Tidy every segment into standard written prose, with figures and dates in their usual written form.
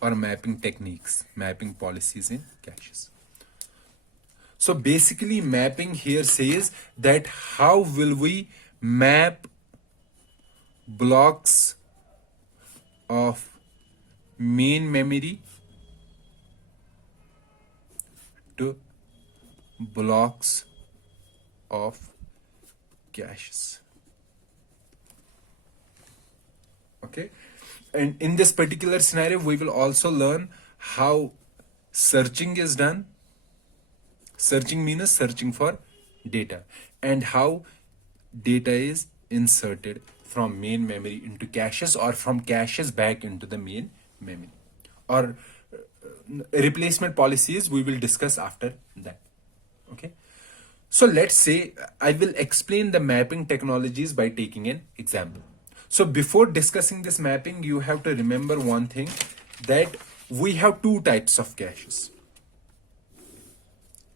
or mapping techniques, mapping policies in caches. So basically mapping here says that how will we map blocks of main memory to blocks of caches. Okay, and in this particular scenario we will also learn how searching is done. Searching means searching for data, and how data is inserted from main memory into caches or from caches back into the main memory, or replacement policies we will discuss after that. Okay, so let's say I will explain the mapping technologies by taking an example. So before discussing this mapping, you have to remember one thing, that we have two types of caches.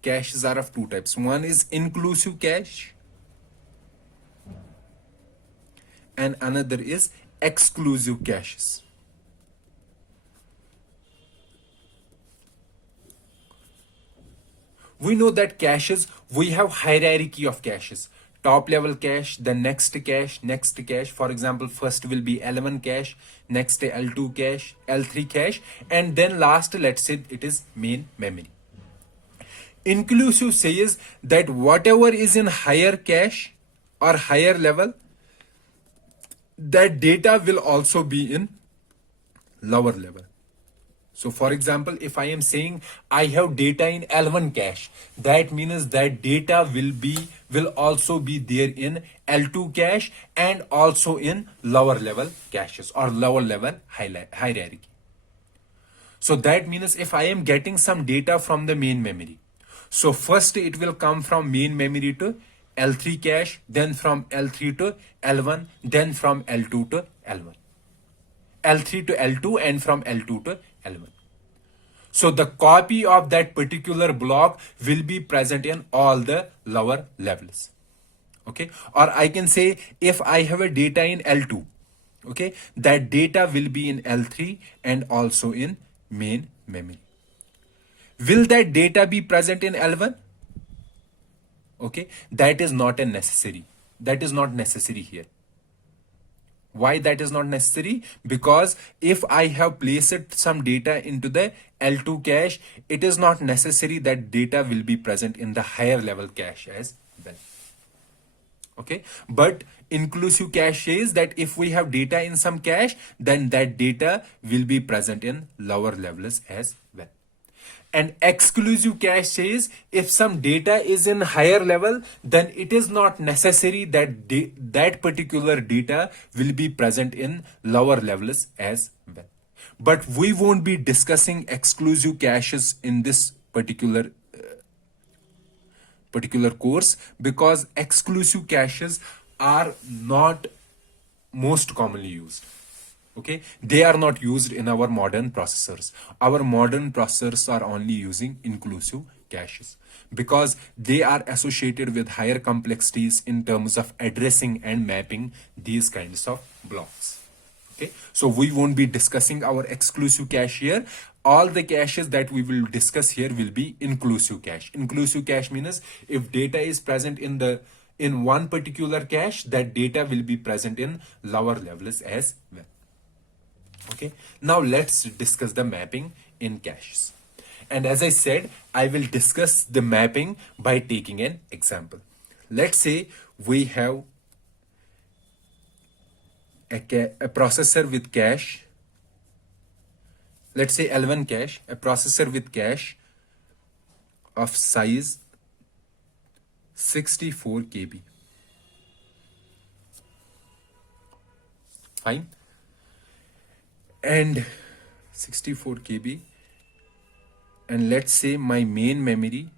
Caches are of two types. One is inclusive cache and another is exclusive caches. We know that caches, we have hierarchy of caches. Top level cache, the next cache, next cache. For example, first will be L1 cache, next L2 cache, L3 cache, and then last, let's say it is main memory. Inclusive says that whatever is in higher cache or higher level, that data will also be in lower level. So for example, if I am saying I have data in L1 cache, that means that data will also be there in L2 cache and also in lower level caches or lower level hierarchy. So that means if I am getting some data from the main memory, so first it will come from main memory to L3 cache, then from L3 to L1, then from L2 to L1. L3 to L2 and from L2 to L1. So the copy of that particular block will be present in all the lower levels. Okay, or I can say if I have a data in L2, okay, that data will be in L3 and also in main memory. Will that data be present in L1? Okay, that is not a necessary. That is not necessary here. Why that is not necessary? Because if I have placed some data into the L2 cache, it is not necessary that data will be present in the higher level cache as well. Okay, but inclusive cache says that if we have data in some cache, then that data will be present in lower levels as well. And exclusive cache says if some data is in higher level, then it is not necessary that that particular data will be present in lower levels as well. But we won't be discussing exclusive caches in this particular course, because exclusive caches are not most commonly used. Okay, they are not used in our modern processors. Our modern processors are only using inclusive caches because they are associated with higher complexities in terms of addressing and mapping these kinds of blocks. Okay, so we won't be discussing our exclusive cache here. All the caches that we will discuss here will be inclusive cache. Inclusive cache means if data is present in one particular cache, that data will be present in lower levels as well. Okay, now let's discuss the mapping in caches. And as I said, I will discuss the mapping by taking an example. Let's say we have a processor with cache. Let's say L1 cache, a processor with cache of size 64 KB. Fine. And 64 KB, and let's say my main memory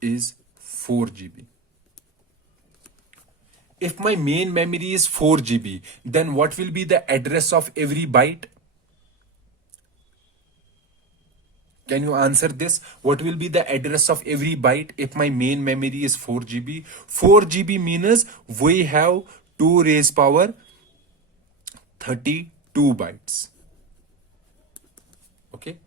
is 4 GB. If my main memory is 4 GB, then what will be the address of every byte? Can you answer this? What will be the address of every byte if my main memory is 4 GB? 4 GB means we have 2 raised power 32 bytes. Okay.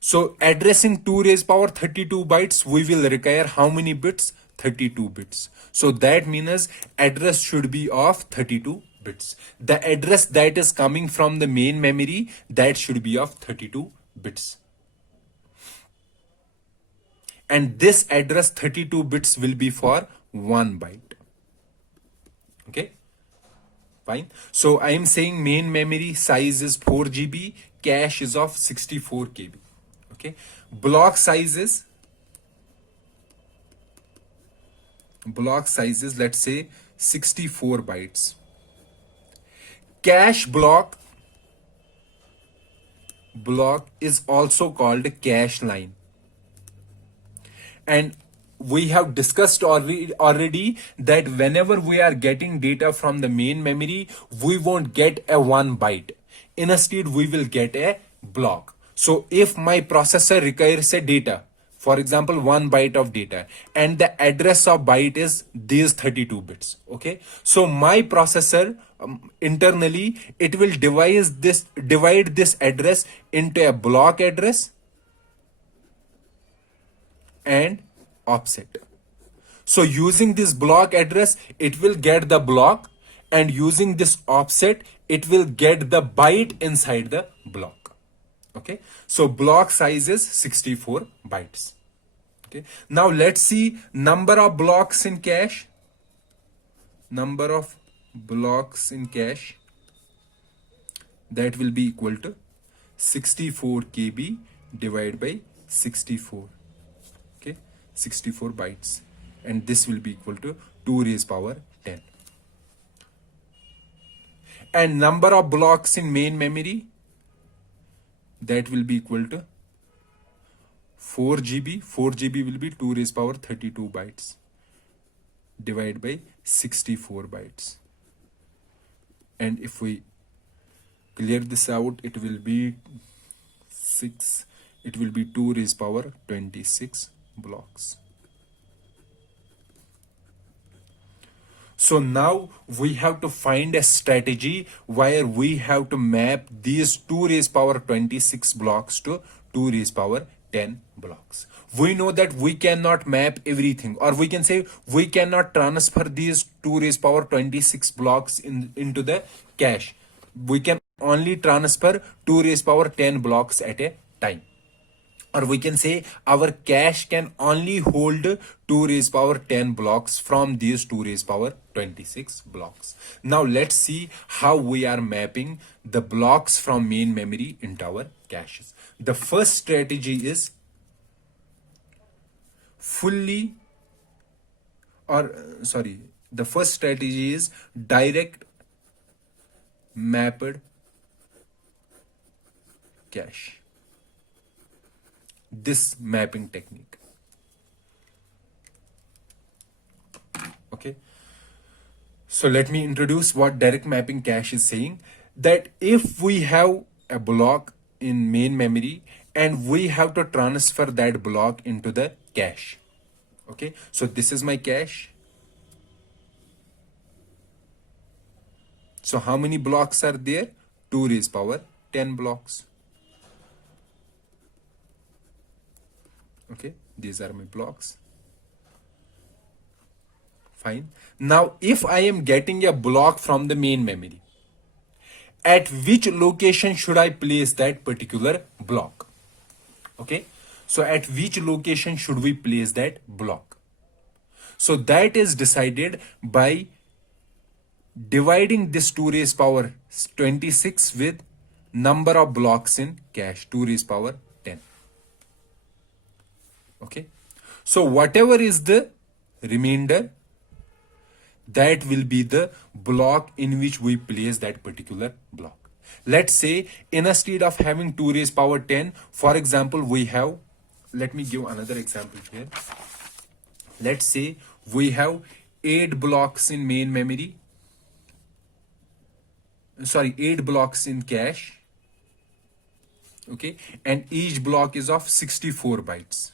So addressing 2 raised power 32 bytes, we will require how many bits? 32 bits. So that means address should be of 32 bits. The address that is coming from the main memory, that should be of 32 bits. And this address 32 bits will be for 1 byte. Okay. Fine. So I am saying main memory size is 4 GB, cache is of 64 KB. Okay. Block sizes, let's say 64 bytes. Cache block is also called cache line. And we have discussed already that whenever we are getting data from the main memory, we won't get a 1 byte. Instead, we will get a block. So if my processor requires a data, for example, 1 byte of data, and the address of byte is these 32 bits. Okay. So my processor internally, it will divide this address into a block address and offset. So using this block address, it will get the block, and using this offset, it will get the byte inside the block. Okay. So block size is 64 bytes. Okay. Now let's see number of blocks in cache. Number of blocks in cache, that will be equal to 64 KB divided by 64. Okay. 64 bytes. And this will be equal to 2 raised power 10. And number of blocks in main memory, that will be equal to 4 GB. 4 GB will be 2 raised power 32 bytes divided by 64 bytes. And if we clear this out, it will be 2 raised power 26 blocks. So now we have to find a strategy where we have to map these 2 raised power 26 blocks to 2 raised power 10 blocks. We know that we cannot map everything, or we can say we cannot transfer these 2 raised power 26 blocks into the cache. We can only transfer 2 raised power 10 blocks at a time. Or we can say our cache can only hold 2 raised power 10 blocks from these 2 raised power 26 blocks. Now let's see how we are mapping the blocks from main memory into our caches. The first strategy is the first strategy is direct mapped cache. This mapping technique. Okay. So let me introduce what direct mapping cache is saying. That if we have a block in main memory and we have to transfer that block into the cache. Okay. So this is my cache. So how many blocks are there? 2 raised power 10 blocks. Okay, these are my blocks. Fine. Now, if I am getting a block from the main memory, at which location should I place that particular block? Okay, so at which location should we place that block? So that is decided by dividing this 2 raised power 26 with number of blocks in cache, 2 raised power 10. Okay, so whatever is the remainder, that will be the block in which we place that particular block. Let's say instead of having 2 raised power 10, for example, we have, let me give another example here. Let's say we have 8 blocks in main memory, 8 blocks in cache. Okay, and each block is of 64 bytes.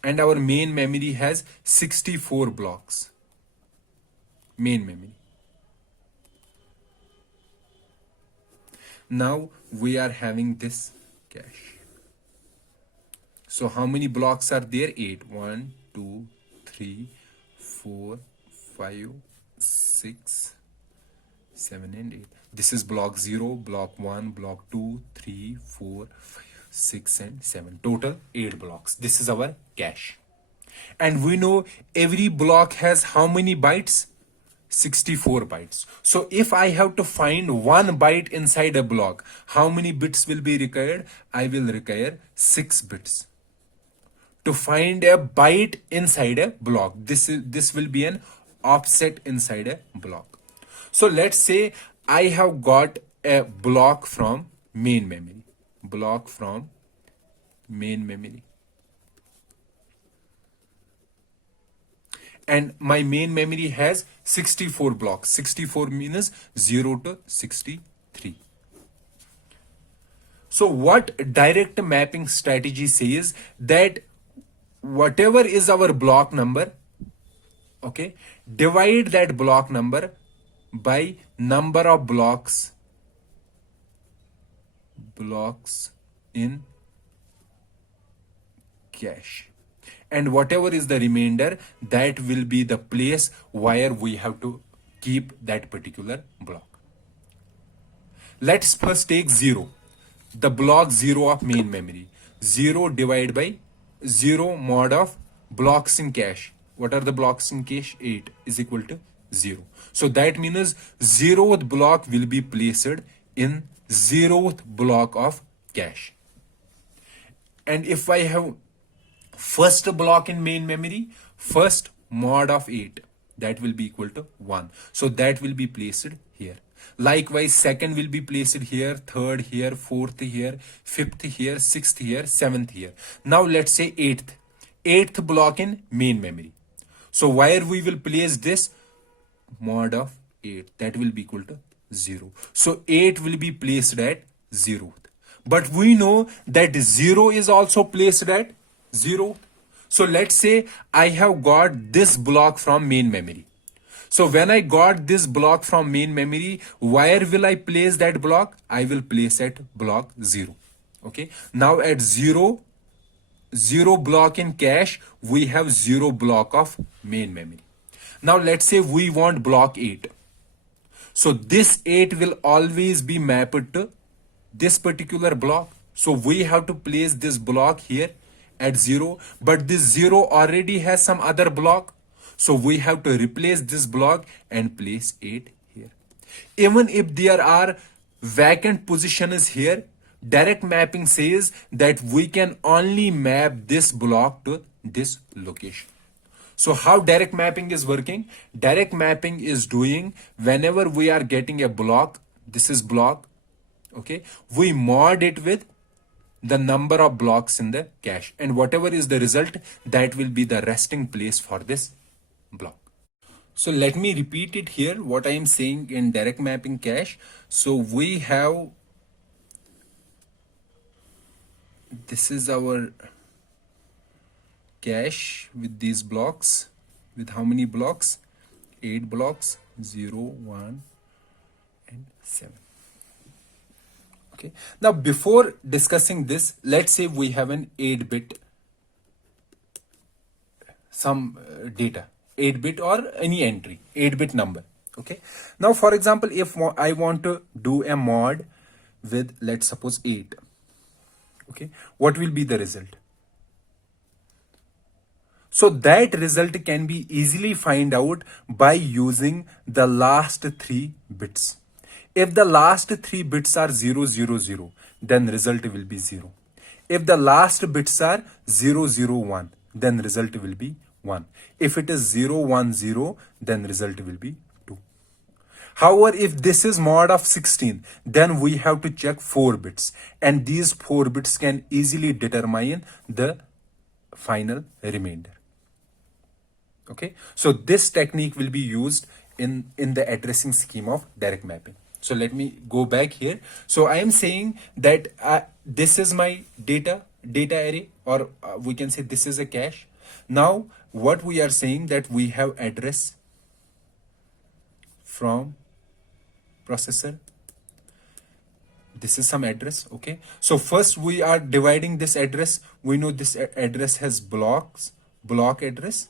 And our main memory has 64 blocks. Main memory. Now we are having this cache. So how many blocks are there? 8. 1, 2, 3, 4, 5, 6, 7 and 8. This is block 0, block 1, block 2, 3, 4, 5, 6 and 7. Total 8 blocks. This is our cache. And we know every block has how many bytes? 64 bytes. So if I have to find one byte inside a block, how many bits will be required? I will require 6 bits. To find a byte inside a block, this will be an offset inside a block. So let's say I have got a block from main memory. Block from main memory. And my main memory has 64 blocks. 64 means 0 to 63. So what direct mapping strategy says that whatever is our block number, okay, divide that block number by number of blocks in cache. And whatever is the remainder, that will be the place where we have to keep that particular block. Let's first take 0, the block 0 of main memory. 0 divided by 0 mod of blocks in cache. What are the blocks in cache? 8 is equal to 0. So that means 0th block will be placed in 0th block of cache. And if I have first block in main memory, first mod of 8, that will be equal to 1. So that will be placed here. Likewise, second will be placed here, third here, fourth here, fifth here, sixth here, seventh here. Now let's say eighth block in main memory. So where we will place this? Mod of 8, that will be equal to 0. So 8 will be placed at 0th. But we know that 0 is also placed at 0. So let's say I have got this block from main memory. So when I got this block from main memory, where will I place that block? I will place at block 0. Okay. Now at 0 block in cache, we have 0 block of main memory. Now let's say we want block 8. So this 8 will always be mapped to this particular block. So we have to place this block here at 0, but this 0 already has some other block. So we have to replace this block and place 8 here. Even if there are vacant positions here, direct mapping says that we can only map this block to this location. So how direct mapping is working? Direct mapping is doing whenever we are getting a block, this is block, okay, we mod it with the number of blocks in the cache, and whatever is the result, that will be the resting place for this block. So let me repeat it here, what I am saying in direct mapping cache. So we have, this is our cache with these blocks. With how many blocks? 8 blocks, 0, 1 and 7. Okay. Now before discussing this, let's say we have an 8-bit data, 8-bit or any entry, 8-bit number. Okay. Now for example, if I want to do a mod with, let's suppose 8. Okay. What will be the result? So that result can be easily find out by using the last 3 bits. If the last 3 bits are 0, 0, 0, then result will be 0. If the last bits are 0, 0, 1, then result will be 1. If it is 0, 1, 0, then result will be 2. However, if this is mod of 16, then we have to check 4 bits. And these 4 bits can easily determine the final remainder. Okay, so this technique will be used in the addressing scheme of direct mapping. So let me go back here. So I am saying that this is my data array, or we can say this is a cache. Now what we are saying that we have address from processor. This is some address. Okay, so first we are dividing this address. We know this address has blocks, block address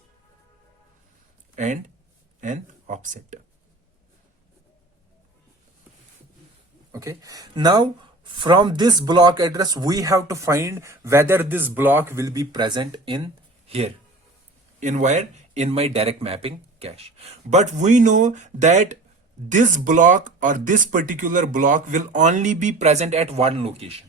and an offset. Okay, now from this block address we have to find whether this block will be present in here, in where, in my direct mapping cache. But we know that this block or this particular block will only be present at one location,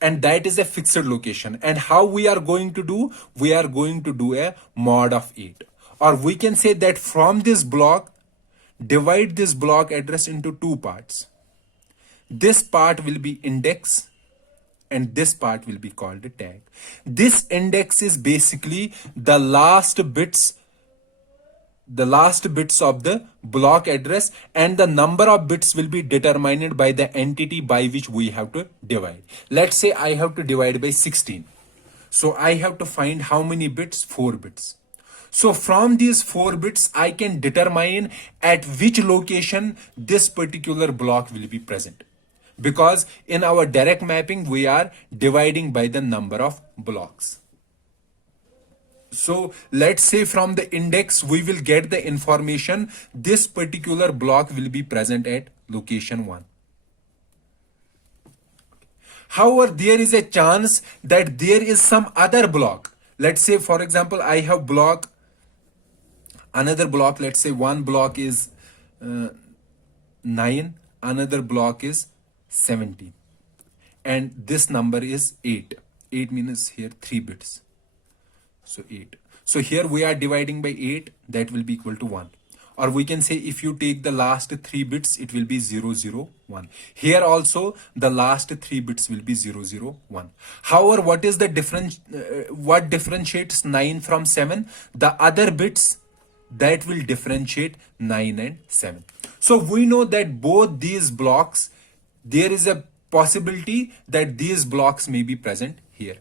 and that is a fixed location. And how we are going to do, we are going to do a mod of 8, or we can say that from this block, divide this block address into two parts. This part will be index and this part will be called a tag. This index is basically the last bits of the block address, and the number of bits will be determined by the entity by which we have to divide. Let's say I have to divide by 16. So I have to find how many bits? 4 bits. So from these 4 bits, I can determine at which location this particular block will be present. Because in our direct mapping, we are dividing by the number of blocks. So let's say from the index, we will get the information this particular block will be present at location 1. However, there is a chance that there is some other block. Let's say, for example, I have another block. Let's say one block is 9, another block is 17, and this number is 8. 8 means here 3 bits. So 8. So here we are dividing by 8, that will be equal to 1. Or we can say if you take the last 3 bits, it will be 0, 0, 1. Here also the last 3 bits will be 0, 0, 1. However, what is the difference? What differentiates 9 from 7? The other bits that will differentiate 9 and 7. So we know that both these blocks, there is a possibility that these blocks may be present here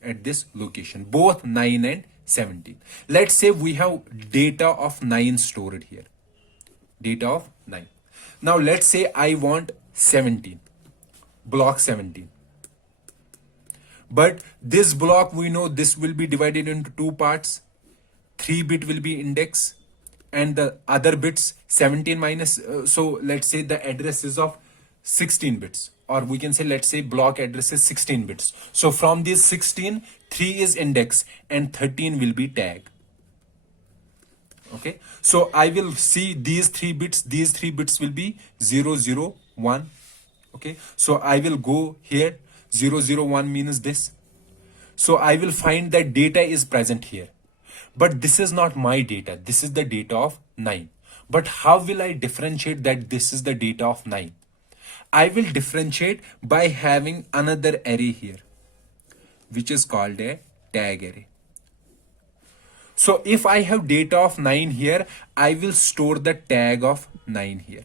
at this location, both 9 and 17. Let's say we have data of 9 stored here. Data of 9. Now let's say I want 17, block 17. But this block, we know this will be divided into 2 parts. 3 bit will be index and the other bits 17 minus, so let's say the address is of 16 bits, or we can say, let's say block address is 16 bits. So from this 16, 3 is index and 13 will be tag. Okay, so I will see these 3 bits, these 3 bits will be 0, 0, 1. Okay, so I will go here, 0, 0, 1 means this. So I will find that data is present here. But this is not my data, this is the data of 9. But how will I differentiate that this is the data of 9? I will differentiate by having another array here, which is called a tag array. So if I have data of 9 here, I will store the tag of 9 here.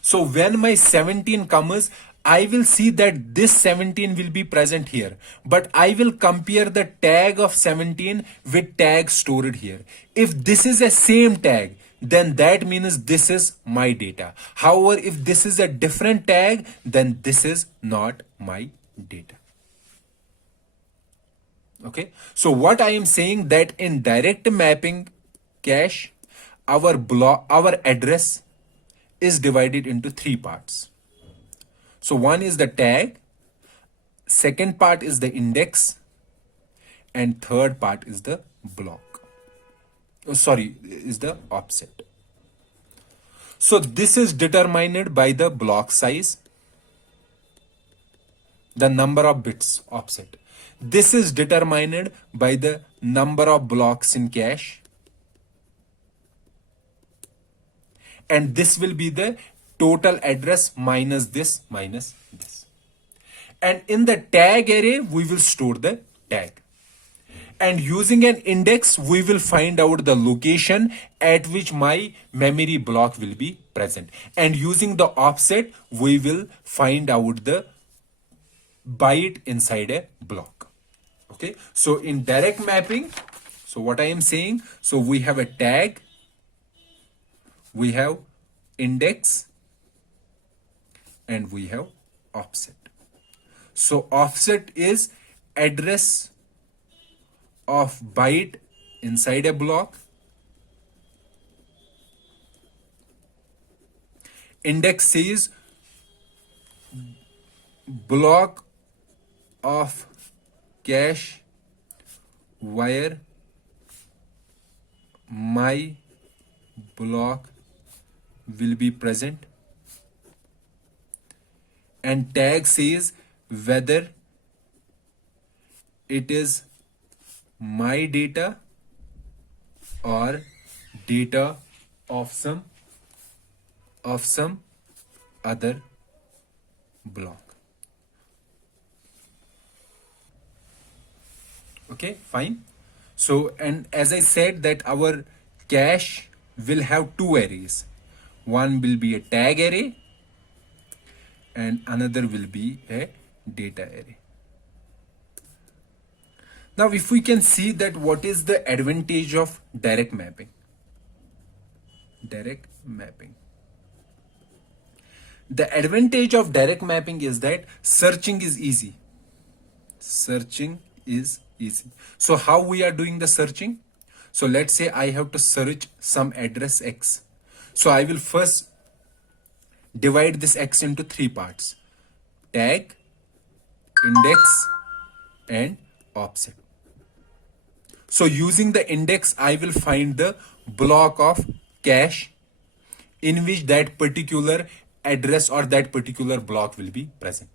So when my 17 comes, I will see that this 17 will be present here, but I will compare the tag of 17 with tag stored here. If this is a same tag, then that means this is my data. However, if this is a different tag, then this is not my data. Okay, so what I am saying that in direct mapping cache, our address is divided into 3 parts. So one is the tag, second part is the index, and third part is the block. Is the offset. So this is determined by the block size, the number of bits offset. This is determined by the number of blocks in cache, and this will be the total address minus this minus this. And in the tag array, we will store the tag. And using an index, we will find out the location at which my memory block will be present. And using the offset, we will find out the byte inside a block. Okay, so in direct mapping, so what I am saying, so we have a tag, we have index, and we have offset. So offset is address of byte inside a block. Index is block of cache where my block will be present, and tag says whether it is my data or data of some other block. Okay, fine. So, and as I said that our cache will have two arrays. One will be a tag array and another will be a data array. Now, if we can see that what is the advantage of direct mapping? Direct mapping. The advantage of direct mapping is that searching is easy. Searching is easy. So how we are doing the searching? So let's say I have to search some address X. So I will first divide this X into three parts: tag, index, and offset. So using the index, I will find the block of cache in which that particular address or that particular block will be present.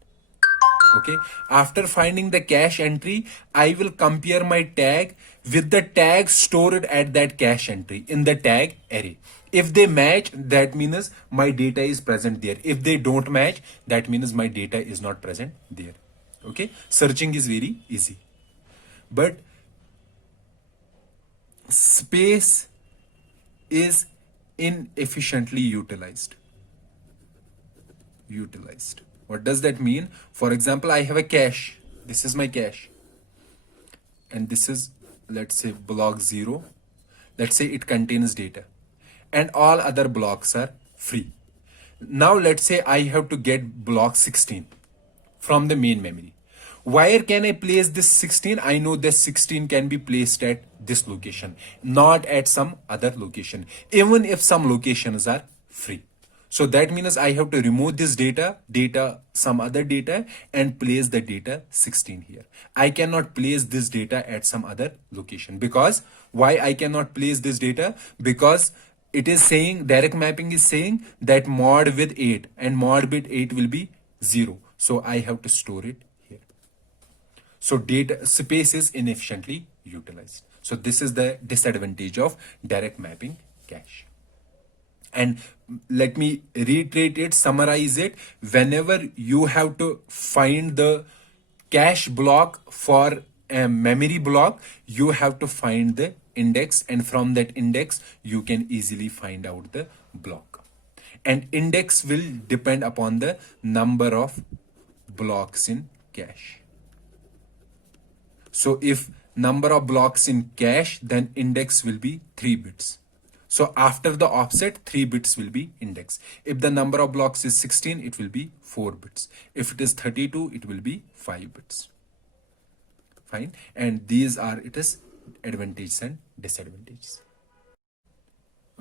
Okay, after finding the cache entry, I will compare my tag with the tag stored at that cache entry in the tag array. If they match, that means my data is present there. If they don't match, that means my data is not present there. Okay, searching is very easy, but space is inefficiently utilized. What does that mean? For example, I have a cache. This is my cache. And this is, let's say, block 0. Let's say it contains data. And all other blocks are free. Now, let's say I have to get block 16 from the main memory. Where can I place this 16? I know this 16 can be placed at this location, not at some other location, even if some locations are free. So that means I have to remove this data, some other data, and place the data 16 here. I cannot place this data at some other location. Because why I cannot place this data? Because it is saying, direct mapping is saying that mod with 8 and mod with 8 will be 0. So I have to store it here. So data space is inefficiently utilized. So this is the disadvantage of direct mapping cache. And let me reiterate it, summarize it. Whenever you have to find the cache block for a memory block, you have to find the index, and from that index, you can easily find out the block. And index will depend upon the number of blocks in cache. So if number of blocks in cache, then index will be 3 bits. So after the offset, 3 bits will be index. If the number of blocks is 16, it will be 4 bits. If it is 32, it will be 5 bits. Fine. And these are its advantages and disadvantages.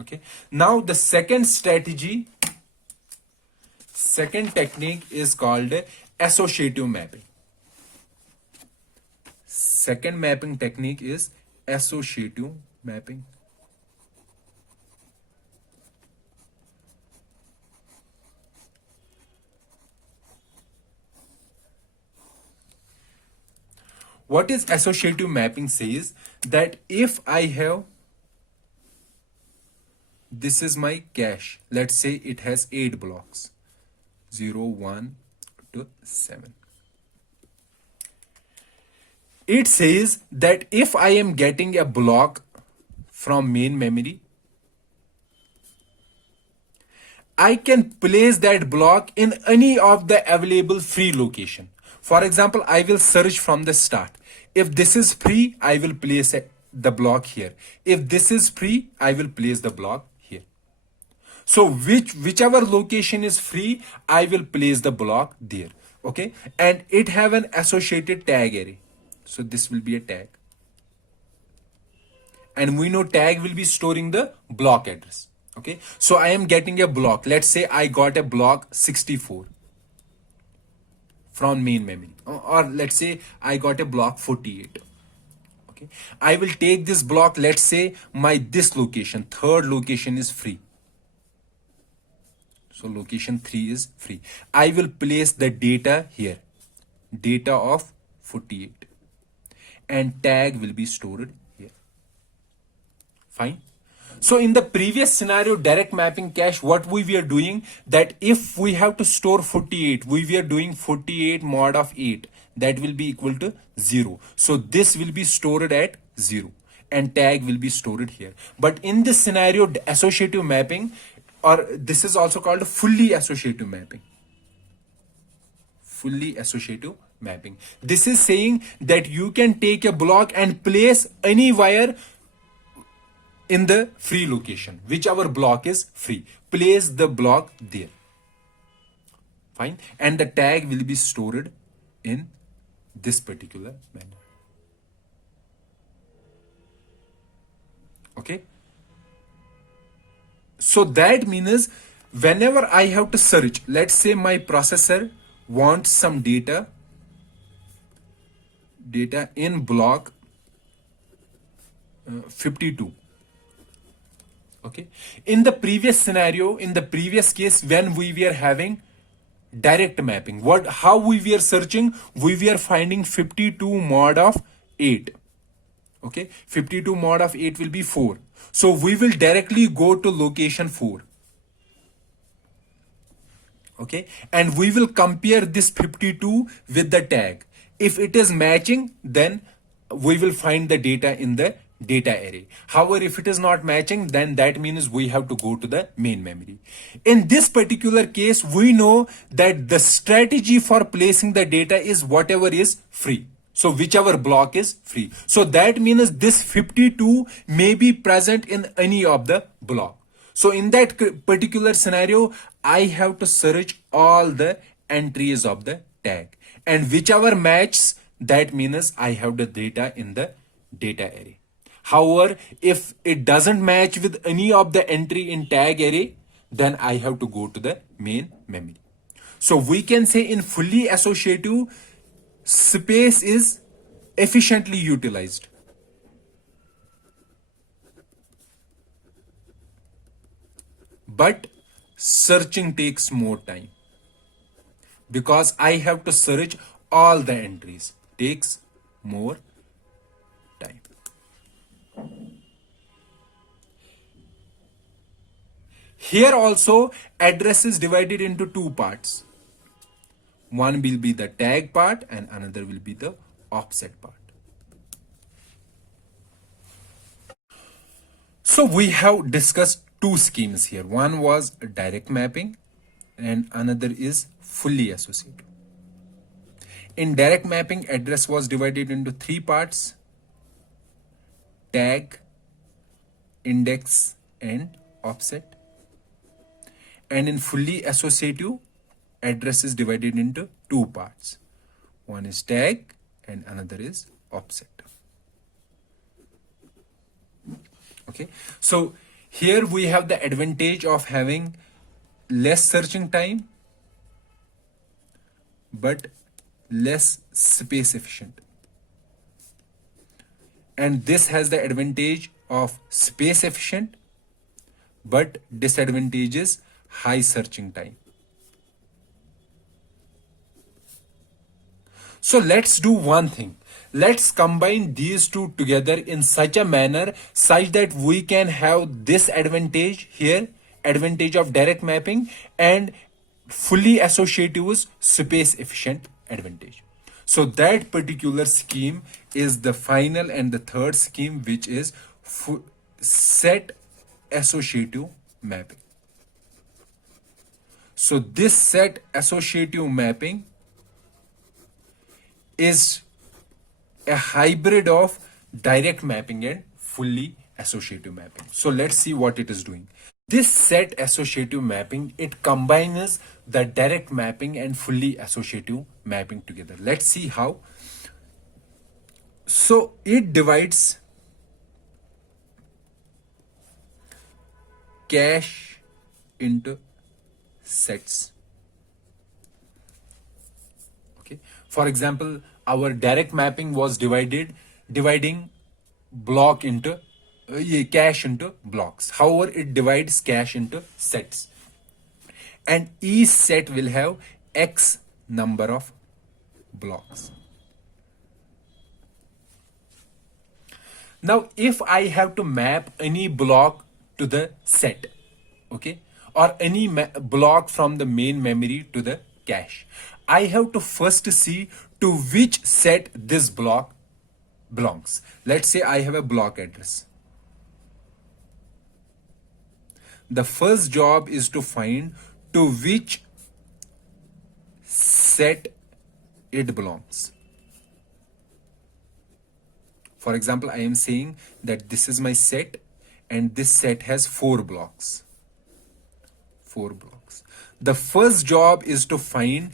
Okay. Now the second strategy, second technique is called associative mapping. Second mapping technique is associative mapping. What is associative mapping says that if I have, this is my cache, let's say it has 8 blocks, 0, 1 to 7. It says that if I am getting a block from main memory, I can place that block in any of the available free location. For example, I will search from the start. If this is free, I will place the block here. If this is free, I will place the block here. So whichever location is free, I will place the block there. Okay, and it have an associated tag array. So this will be a tag. And we know tag will be storing the block address. Okay, so I am getting a block. Let's say I got a block 64 from main memory, or let's say I got a block 48. Okay, I will take this block. Let's say my this location, third location is free. So location 3 is free. I will place the data here, data of 48, and tag will be stored here. Fine. So in the previous scenario, direct mapping cache, what we were doing, that if we have to store 48, we were doing 48 mod of 8, that will be equal to 0. So this will be stored at 0 and tag will be stored here. But in this scenario, the associative mapping, or this is also called fully associative mapping. Fully associative mapping. This is saying that you can take a block and place any wire in the free location, whichever block is free. Place the block there. Fine. And the tag will be stored in this particular manner. Okay. So that means whenever I have to search, let's say my processor wants some data in block 52. Okay, in the previous scenario, in the previous case, when we were having direct mapping, how we were searching, we were finding 52 mod of 8. Okay, 52 mod of 8 will be 4. So we will directly go to location 4. Okay, and we will compare this 52 with the tag. If it is matching, then we will find the data in the data array. However, if it is not matching, then that means we have to go to the main memory. In this particular case, we know that the strategy for placing the data is whatever is free. So whichever block is free. So that means this 52 may be present in any of the block. So in that particular scenario, I have to search all the entries of the tag, and whichever matches, that means I have the data in the data array. However, if it doesn't match with any of the entry in tag array, then I have to go to the main memory. So we can say in fully associative, space is efficiently utilized. But searching takes more time because I have to search all the entries. Takes more time. Here also, address is divided into two parts. One will be the tag part and another will be the offset part. So we have discussed two schemes here. One was direct mapping and another is fully associative. In direct mapping, address was divided into three parts: tag, index, and offset. And in fully associative, address is divided into two parts. One is tag and another is offset. Okay, so here we have the advantage of having less searching time but less space efficient. And this has the advantage of space efficient but disadvantage is high searching time. So let's do one thing. Let's combine these two together in such a manner such that we can have this advantage here, advantage of direct mapping, and fully associative's space efficient advantage. So that particular scheme is the final and the third scheme, which is set associative mapping. So this set associative mapping is a hybrid of direct mapping and fully associative mapping. So let's see what it is doing. this set associative mapping, it combines the direct mapping and fully associative mapping together. Let's see how. So it divides cache into sets. Okay, for example, our direct mapping was dividing block into cache into blocks. However, it divides cache into sets, and each set will have x number of blocks. Now, if I have to map any block to the set, okay, or any block from the main memory to the cache, I have to first see to which set this block belongs. Let's say I have a block address. The first job is to find to which set it belongs. For example, I am saying that this is my set and this set has 4 blocks. 4 blocks. The first job is to find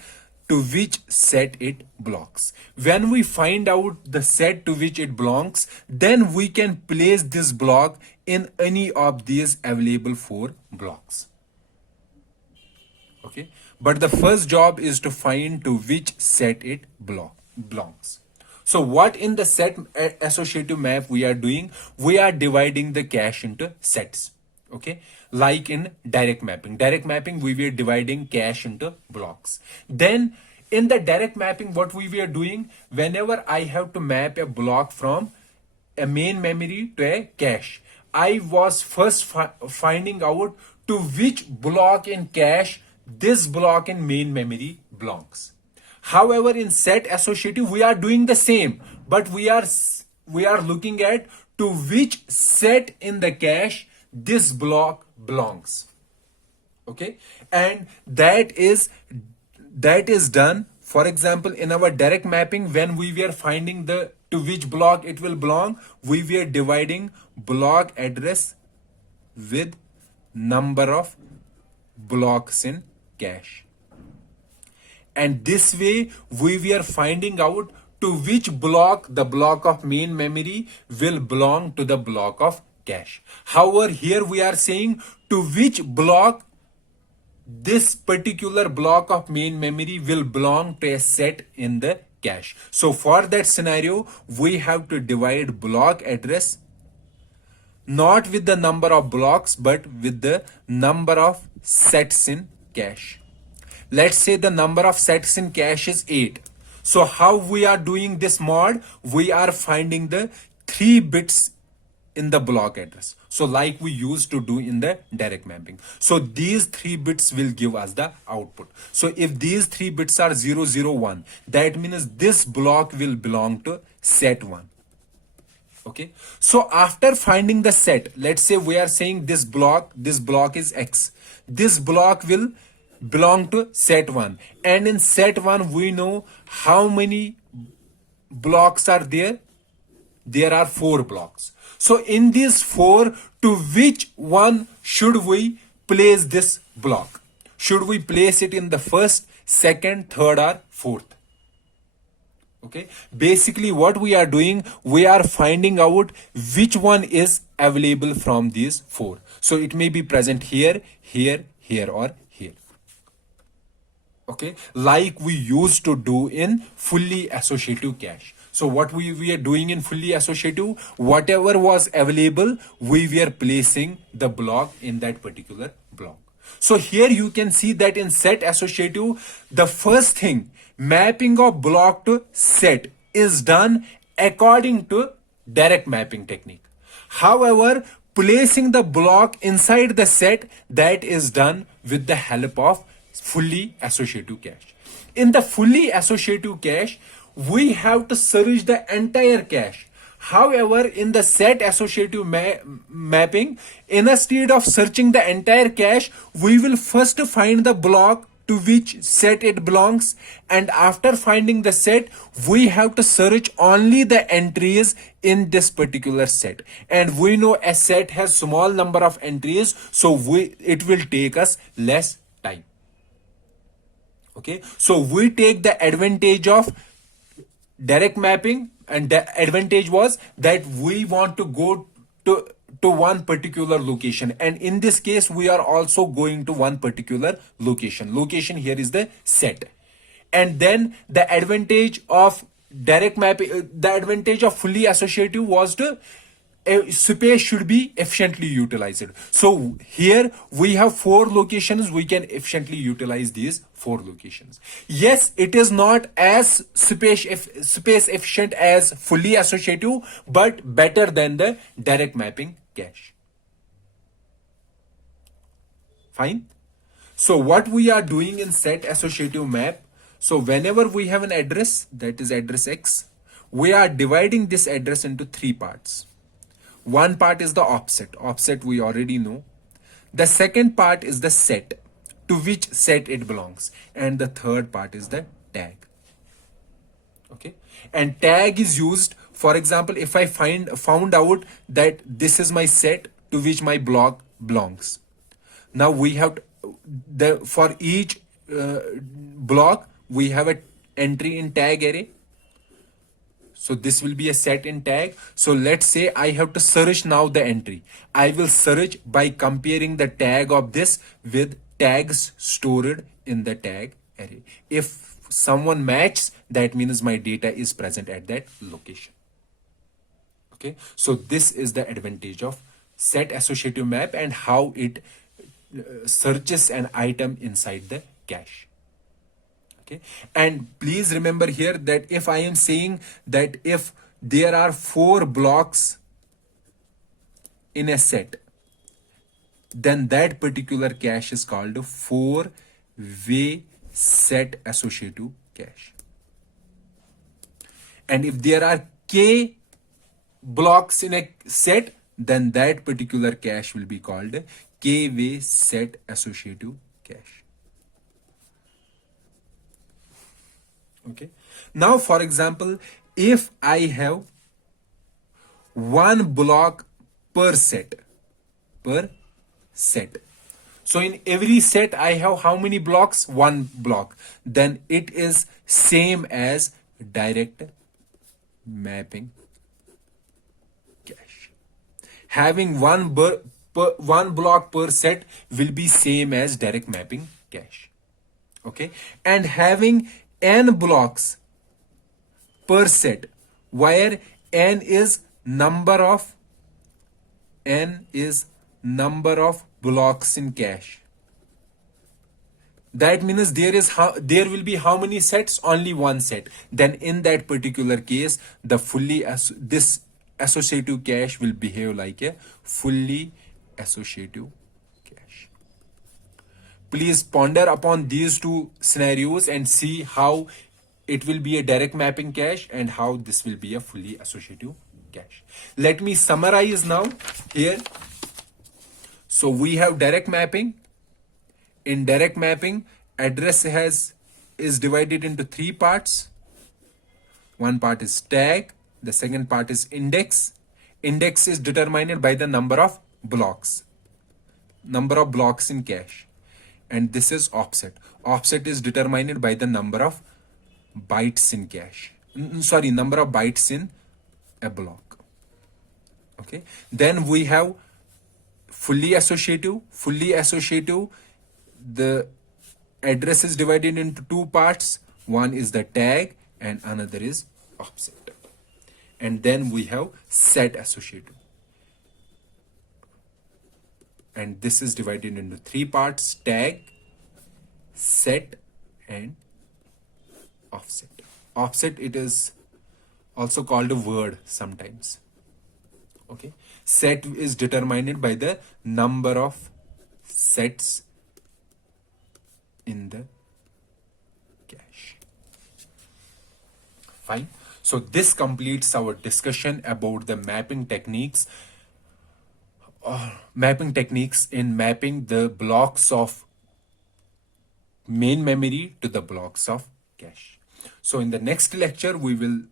to which set it belongs. When we find out the set to which it belongs, then we can place this block in any of these available 4 blocks. Okay, but the first job is to find to which set it belongs. So what in the set associative map we are doing? We are dividing the cache into sets. Okay, like in direct mapping. Direct mapping, we were dividing cache into blocks. Then in the direct mapping, what we were doing, whenever I have to map a block from a main memory to a cache, I was first finding out to which block in cache this block in main memory belongs. However, in set associative, we are doing the same, but we are looking at to which set in the cache this block belongs. Okay, and that is done. For example, in our direct mapping, when we were finding the to which block it will belong, we were dividing block address with number of blocks in cache. And this way we were finding out to which block the block of main memory will belong to the block of cache. However, here we are saying to which block this particular block of main memory will belong to a set in the cache. So for that scenario, we have to divide block address not with the number of blocks but with the number of sets in cache. Let's say the number of sets in cache is 8. So how we are doing this mod? We are finding the 3 bits in the block address. So like we used to do in the direct mapping. So these 3 bits will give us the output. So if these 3 bits are 0, 0, 1, that means this block will belong to set 1. Okay. So after finding the set, let's say we are saying this block is X. This block will belong to set 1, and in set 1 we know how many blocks are there. There are 4 blocks. So in these 4, to which one should we place this block? Should we place it in the first, second, third, or fourth? Okay, basically what we are doing, we are finding out which one is available from these 4. So it may be present here, here, here, or here. Okay, like we used to do in fully associative cache. So what we were doing in fully associative, whatever was available, we were placing the block in that particular block. So here you can see that in set associative, the first thing, mapping of block to set is done according to direct mapping technique. However, placing the block inside the set, that is done with the help of fully associative cache. In the fully associative cache, we have to search the entire cache. However, in the set associative mapping, instead of searching the entire cache, we will first find the block to which set it belongs, and after finding the set we have to search only the entries in this particular set, and we know a set has small number of entries, so it will take us less time. Okay, so we take the advantage of direct mapping, and the advantage was that we want to go to one particular location, and in this case we are also going to one particular location here is the set. And then the advantage of direct mapping, the advantage of fully associative was to space should be efficiently utilized. So here we have 4 locations, we can efficiently utilize these 4 locations. Yes, it is not as space efficient as fully associative, but better than the direct mapping cache. Fine. So what we are doing in set associative map, so whenever we have an address, that is address X, we are dividing this address into 3 parts. One part is the offset we already know. The second part is the set, to which set it belongs, and the third part is the tag. Okay, and tag is used, for example, if I found out that this is my set to which my block belongs. Now we have for each block we have a entry in tag array. So this will be a set in tag. So let's say I have to search now the entry. I will search by comparing the tag of this with tags stored in the tag array. If someone matches, that means my data is present at that location. Okay, so this is the advantage of set associative map and how it searches an item inside the cache. Okay, and please remember here that if I am saying that if there are 4 blocks in a set, then that particular cache is called a 4-way set associative cache. And if there are k blocks in a set, then that particular cache will be called a k-way set associative cache. Okay, now for example, if I have 1 block per set, so in every set I have how many blocks? 1 block. Then it is same as direct mapping cache. Having one block per set will be same as direct mapping cache. Okay, and having n blocks per set, where n is number of blocks in cache. That means there will be how many sets? Only one set. Then in that particular case, the this associative cache will behave like a fully associative cache. Please ponder upon these 2 scenarios and see how it will be a direct mapping cache and how this will be a fully associative cache. Let me summarize now here. So we have direct mapping. In direct mapping, address is divided into 3 parts. One part is tag, the second part is index. Index is determined by the number of blocks in cache. And this is offset. Offset is determined by the number of bytes in cache. Number of bytes in a block. Okay. Then we have fully associative. Fully associative, the address is divided into 2 parts. One is the tag and another is offset. And then we have set associative. And this is divided into 3 parts: tag, set, and offset. Offset, it is also called a word sometimes. Okay, set is determined by the number of sets in the cache. Fine. So this completes our discussion about the mapping techniques in mapping the blocks of main memory to the blocks of cache. So in the next lecture, we will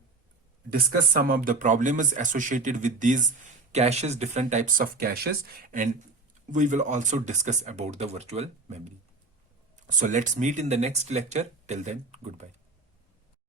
discuss some of the problems associated with these caches, different types of caches, and we will also discuss about the virtual memory. So let's meet in the next lecture. Till then, goodbye.